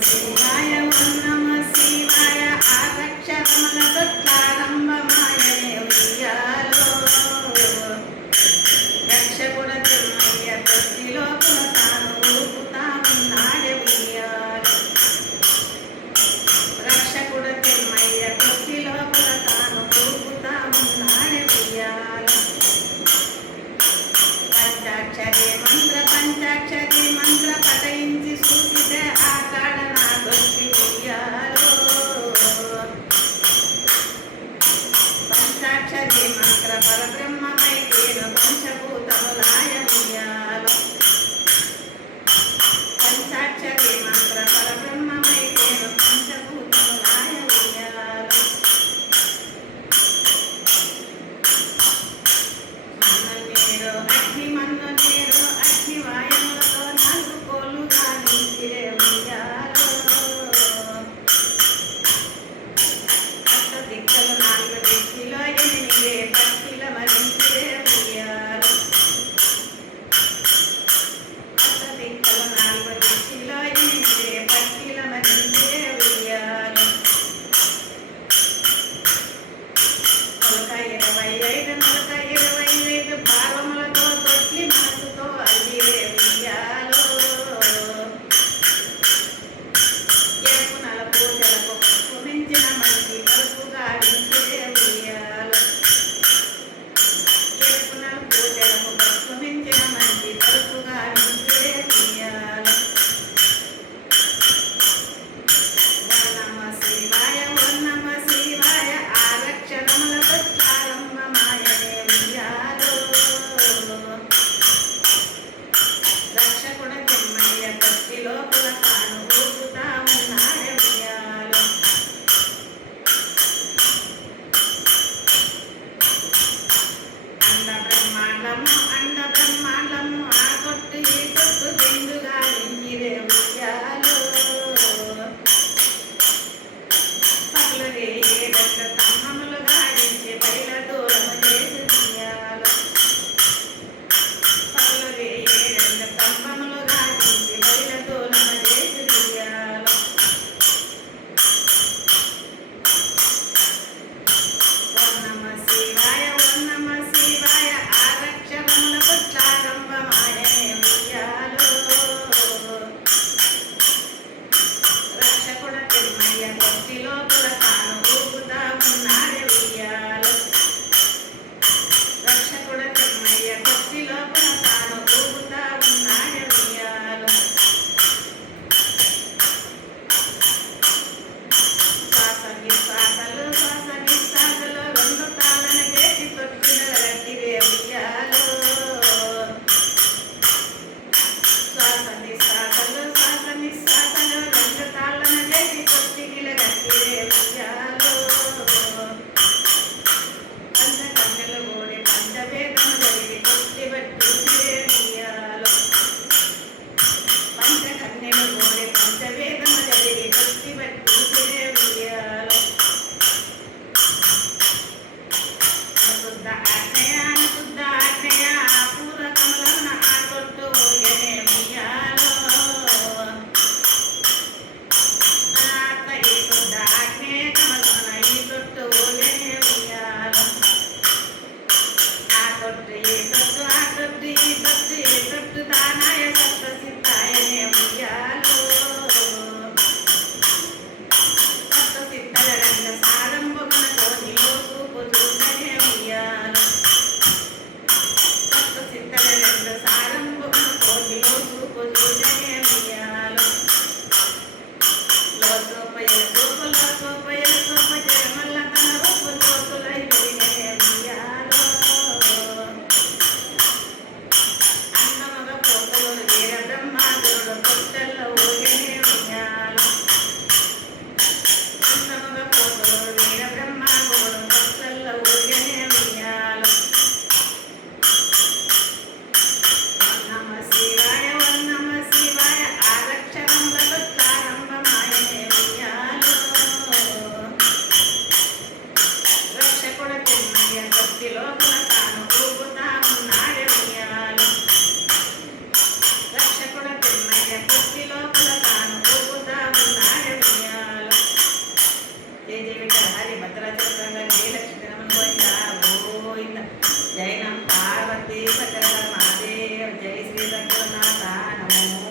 శివాయ ఓం నమ శివాయ ఆరక్షరముల తొట్లారంభమాయనే ఉయ్యాలో రక్షకుడ తిమ్మయ్య తొట్టిలో తాను ఊపుతా ఉన్నాడే ఉయ్యాలో రక్షకుడ తిమ్మయ్య తొట్టిలో తాను ఊపుతా ఉన్నాడే ఉయ్యాలో పంచాక్షరి మంత్ర పఠయించి చూసితే ఆకాడ నా దొరికి ఉయ్యాలో పంచాక్షరి మంత్ర పరబ్రహ్మమై తేను పంచభూతములాయ ఉయ్యాలో పంచాక్షరి మంత్ర పరబ్రహ్మమై తేను పంచభూతములాయ ఉయ్యాలో మన్ననేరో అగ్ని మన్ను నేరో అగ్ని వాయములతో నాలుగు కోళ్ళు గాలించిరే ఉయ్యాలో అష్ట దిక్కలు నాలుగు దిక్కిలో ఎనిమిదే పట్టిల మరించిరే ఉయ్యాలో అష్ట దిక్కలు నాలుగు దిక్కిలో ఎనిమిదే పట్టిల మరించిరే ఉయ్యాలో మొలక 25 మొలక 25 భావములతో తొట్టి మనసుతో అల్లిరే ఉయ్యాలో ఎరుపు నలుపు తెలకు మించిన మంచి పరుపుగా వించిరే ఉయ్యాలో ఎరుపు నలుపు తెలకు మించిన మంచి పరుపుగా వించిరే ఉయ్యాలో ఓం నమ శివాయ ఓం నమ శివాయ ఆరక్షరముల తొట్లారంభమాయనే ఉయ్యాలో రక్షకుడ తిమ్మయ్య తొట్టిలో తాను ఊపుతా ఉన్నాడే ఉయ్యాలో అండ బ్రహ్మాండము ఆ తొట్టు ఈ తొట్టు బిందుగా ఇంగిరే ఉయ్యాలో పగలు రేయెడక్క తమ్మములు గాడించి బయల దూరము చేసి ఉయ్యాలో పగలు రేయెడక్క తమ్మములు గాడించి బయల దూరము చేసి నమో